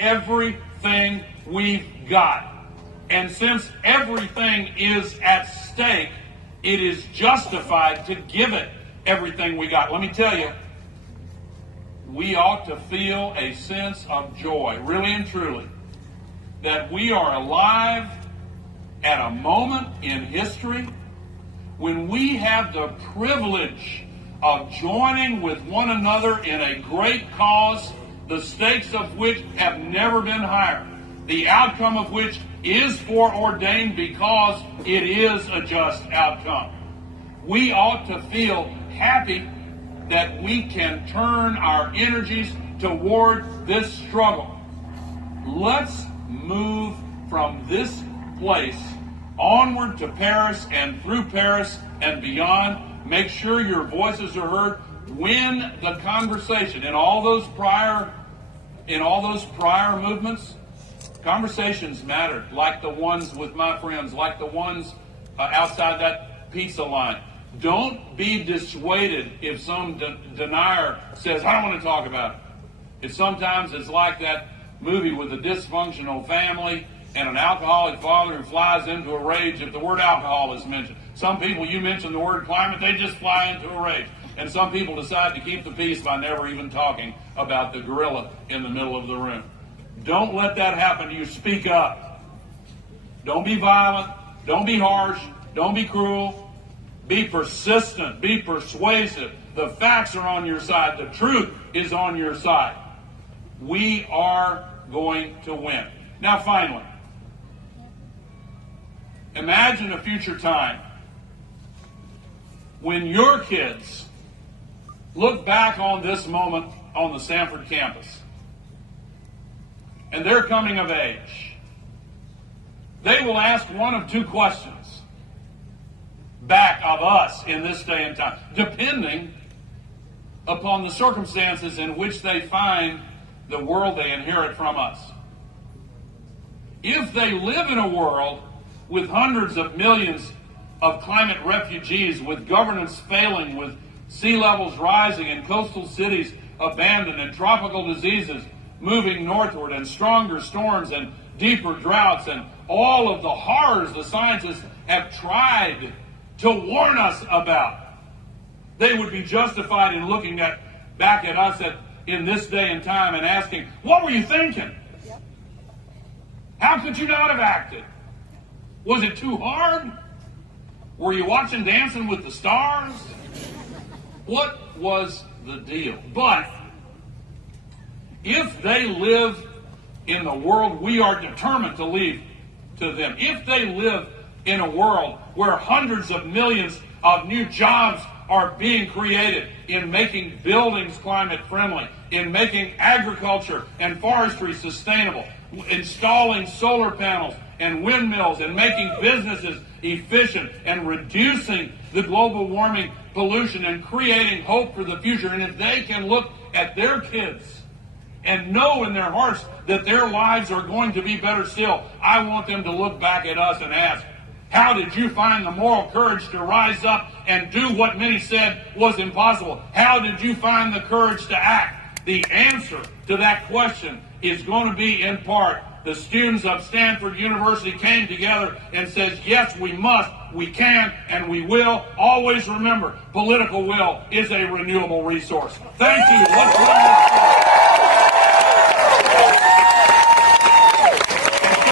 everything we've got. And since everything is at stake, it is justified to give it everything we got. Let me tell you, we ought to feel a sense of joy, really and truly, that we are alive at a moment in history when we have the privilege of joining with one another in a great cause, the stakes of which have never been higher, the outcome of which is foreordained because it is a just outcome. We ought to feel happy that we can turn our energies toward this struggle. Let's move from this place onward to Paris and through Paris and beyond. Make sure your voices are heard. Win the conversation. In all those prior movements, conversations mattered, like the ones with my friends, like the ones outside that pizza line. Don't be dissuaded if some denier says, I don't want to talk about it. Sometimes it's like that movie with a dysfunctional family and an alcoholic father who flies into a rage if the word alcohol is mentioned. Some people, you mention the word climate, they just fly into a rage. And some people decide to keep the peace by never even talking about the gorilla in the middle of the room. Don't let that happen to you. Speak up. Don't be violent. Don't be harsh. Don't be cruel. Be persistent. Be persuasive. The facts are on your side. The truth is on your side. We are going to win. Now, finally, imagine a future time when your kids look back on this moment on the Stanford campus and they're coming of age. They will ask one of two questions back of us in this day and time, depending upon the circumstances in which they find the world they inherit from us. If they live in a world with hundreds of millions of climate refugees, with governance failing, with sea levels rising and coastal cities abandoned and tropical diseases moving northward and stronger storms and deeper droughts and all of the horrors the scientists have tried to warn us about, they would be justified in looking back at us in this day and time and asking, what were you thinking? How could you not have acted? Was it too hard? Were you watching Dancing with the Stars? What was the deal? But if they live in the world we are determined to leave to them, if they live in a world where hundreds of millions of new jobs are being created in making buildings climate friendly, in making agriculture and forestry sustainable, installing solar panels and windmills and making businesses efficient and reducing the global warming pollution and creating hope for the future. And if they can look at their kids and know in their hearts that their lives are going to be better still, I want them to look back at us and ask, how did you find the moral courage to rise up and do what many said was impossible? How did you find the courage to act? The answer to that question is going to be, in part, the students of Stanford University came together and said, yes, we must, we can, and we will. Always remember, political will is a renewable resource. Thank you. Let's